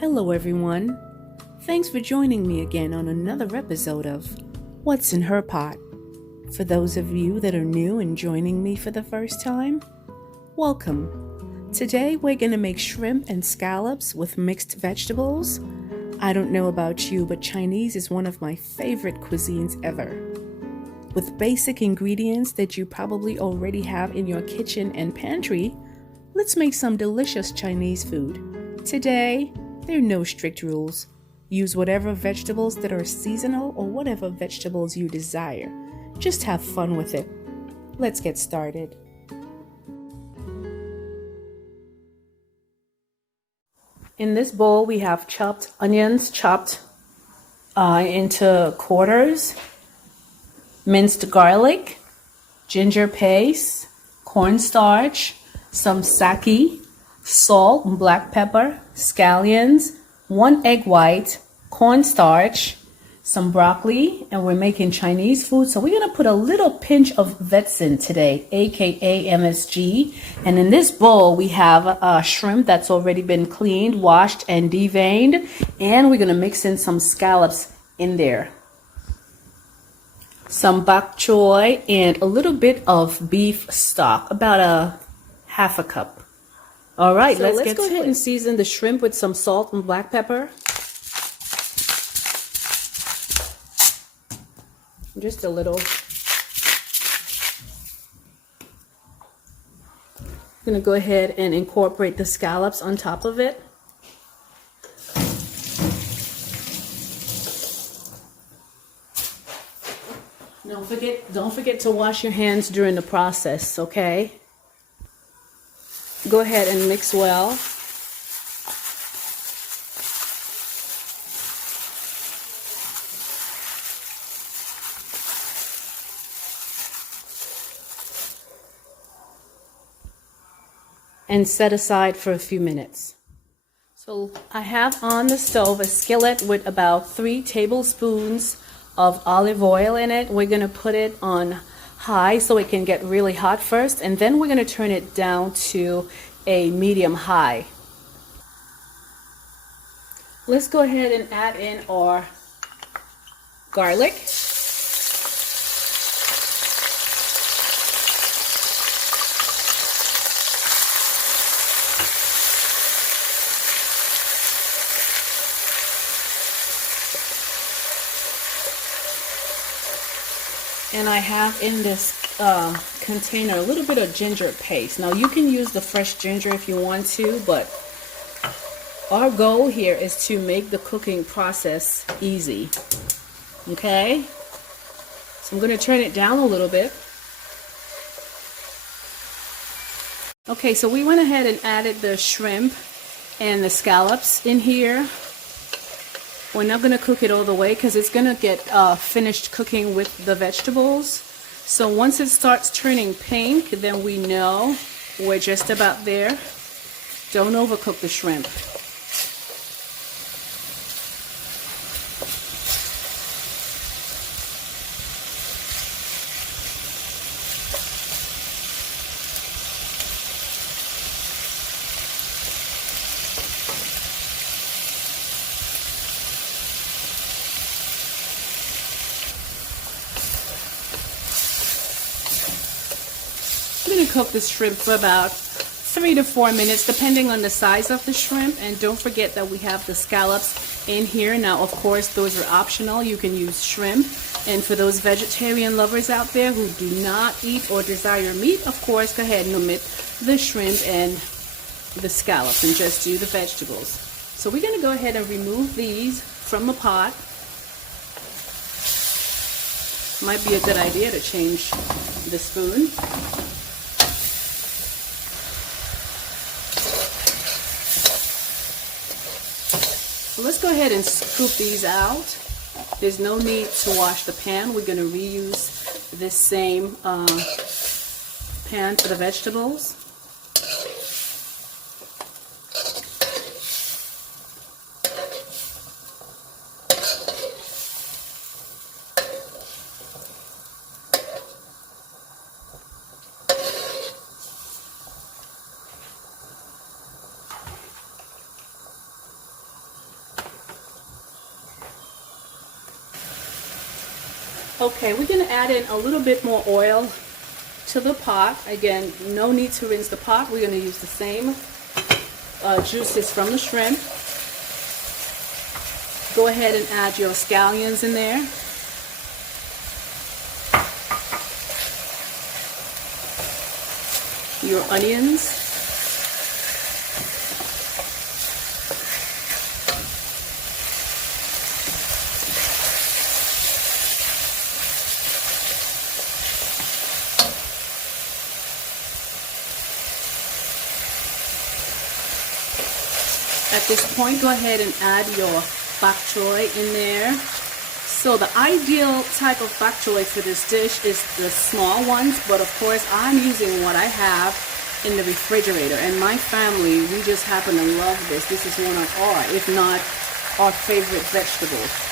Hello, everyone. Thanks for joining me again on another episode of What's in Her Pot. For those of you that are new and joining me for the first time, welcome. Today we're going to make shrimp and scallops with mixed vegetables. I don't know about you, but Chinese is one of my favorite cuisines ever. With basic ingredients that you probably already have in your kitchen and pantry, let's make some delicious Chinese food. Today, there are no strict rules. Use whatever vegetables that are seasonal or whatever vegetables you desire. Just have fun with it. Let's get started. In this bowl, we have chopped onions, chopped into quarters, minced garlic, ginger paste, cornstarch, some sake, salt and black pepper, scallions, 1 egg white, cornstarch, some broccoli, and we're making Chinese food. So we're going to put a little pinch of vetsin today, aka MSG. And in this bowl, we have shrimp that's already been cleaned, washed, and deveined. And we're going to mix in some scallops in there. Some bok choy and a little bit of beef stock, about a half a cup. All right, so let's go ahead and season the shrimp with some salt and black pepper. Just a little. I'm going to go ahead and incorporate the scallops on top of it. Don't forget to wash your hands during the process, okay? Go ahead and mix well. And set aside for a few minutes. So I have on the stove a skillet with about 3 tablespoons of olive oil in it. We're going to put it on high so it can get really hot first, and then we're going to turn it down to a medium high. Let's go ahead and add in our garlic. And I have in this container a little bit of ginger paste. Now you can use the fresh ginger if you want to, but our goal here is to make the cooking process easy. Okay? So I'm going to turn it down a little bit. Okay, so we went ahead and added the shrimp and the scallops in here. We're not going to cook it all the way because it's going to get finished cooking with the vegetables. So once it starts turning pink, then we know we're just about there. Don't overcook the shrimp. I'm going to cook this shrimp for about 3 to 4 minutes depending on the size of the shrimp, and don't forget that we have the scallops in here. Now of course those are optional. You can use shrimp, and for those vegetarian lovers out there who do not eat or desire meat, of course go ahead and omit the shrimp and the scallops and just do the vegetables. So we're going to go ahead and remove these from the pot. Might be a good idea to change the spoon. So let's go ahead and scoop these out. There's no need to wash the pan. We're going to reuse this same pan for the vegetables. Okay, we're going to add in a little bit more oil to the pot. Again, no need to rinse the pot. We're going to use the same juices from the shrimp. Go ahead and add your scallions in there. Your onions. At this point, go ahead and add your bok choy in there. So the ideal type of bok choy for this dish is the small ones, but of course I'm using what I have in the refrigerator. And my family, we just happen to love this. This is one of our, if not our favorite vegetables.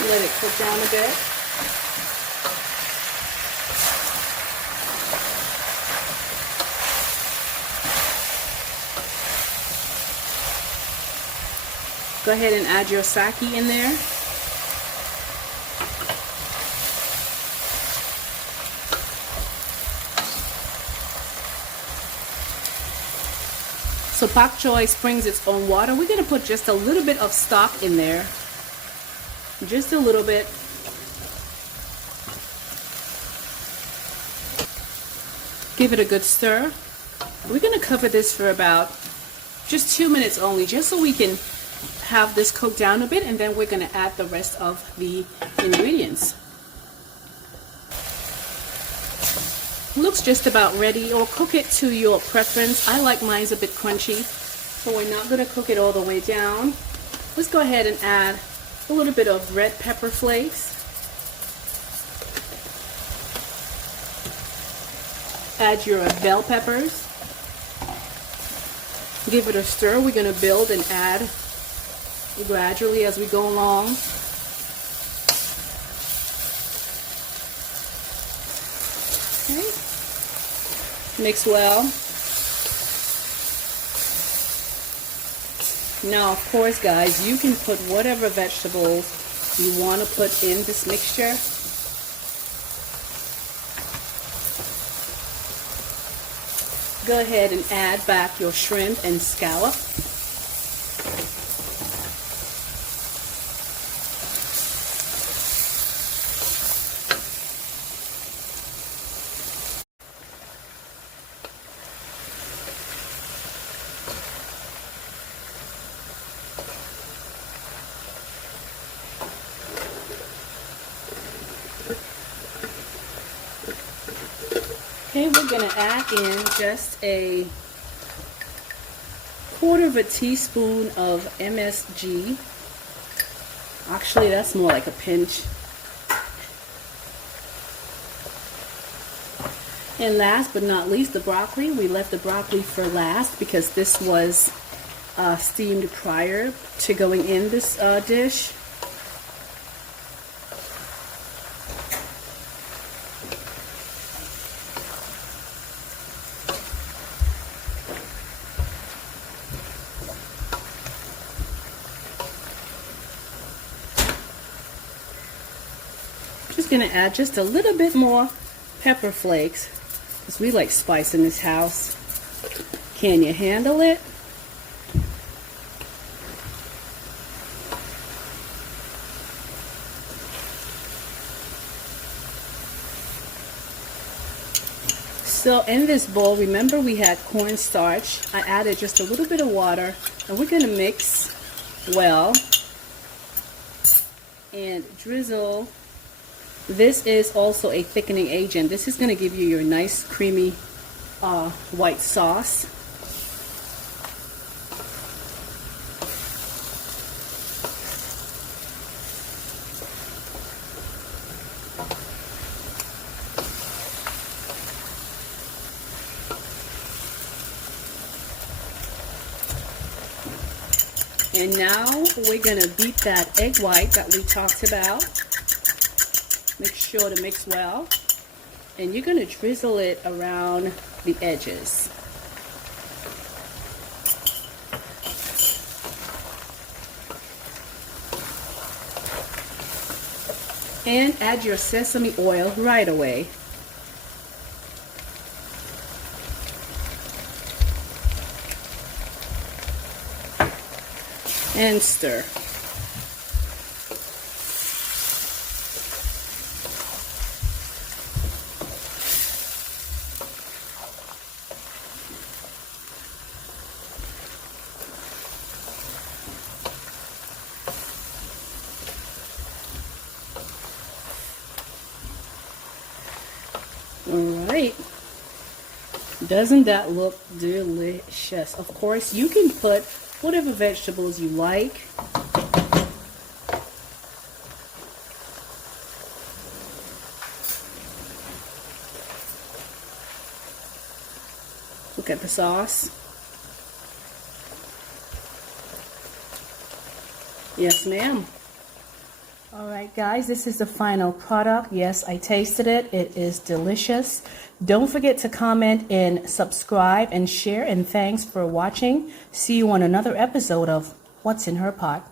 Let it cook down a bit. Go ahead and add your sake in there. So bok choy springs its own water. We're going to put just a little bit of stock in there. Just a little bit. Give it a good stir. We're going to cover this for about just 2 minutes only, just so we can have this cook down a bit, and then we're going to add the rest of the ingredients. Looks just about ready, or cook it to your preference. I like mine's a bit crunchy, so we're not going to cook it all the way down. Let's go ahead and add a little bit of red pepper flakes. Add your bell peppers. Give it a stir. We're going to build and add gradually as we go along. Okay. Mix well. Now, of course, guys, you can put whatever vegetables you want to put in this mixture. Go ahead and add back your shrimp and scallop. Okay, we're going to add in just a 1/4 teaspoon of MSG. Actually, that's more like a pinch. And last but not least, the broccoli. We left the broccoli for last because this was steamed prior to going in this dish. Just going to add just a little bit more pepper flakes because we like spice in this house. Can you handle it? So in this bowl, remember we had cornstarch. I added just a little bit of water, and we're going to mix well and drizzle. This is also a thickening agent. This is going to give you your nice creamy white sauce. And now we're going to beat that egg white that we talked about. Make sure to mix well. And you're going to drizzle it around the edges. And add your sesame oil right away. And stir. All right. Doesn't that look delicious? Of course, you can put whatever vegetables you like. Look at the sauce. Yes, ma'am. All right, guys, this is the final product. Yes, I tasted it. It is delicious. Don't forget to comment and subscribe and share. And thanks for watching. See you on another episode of What's in Her Pot.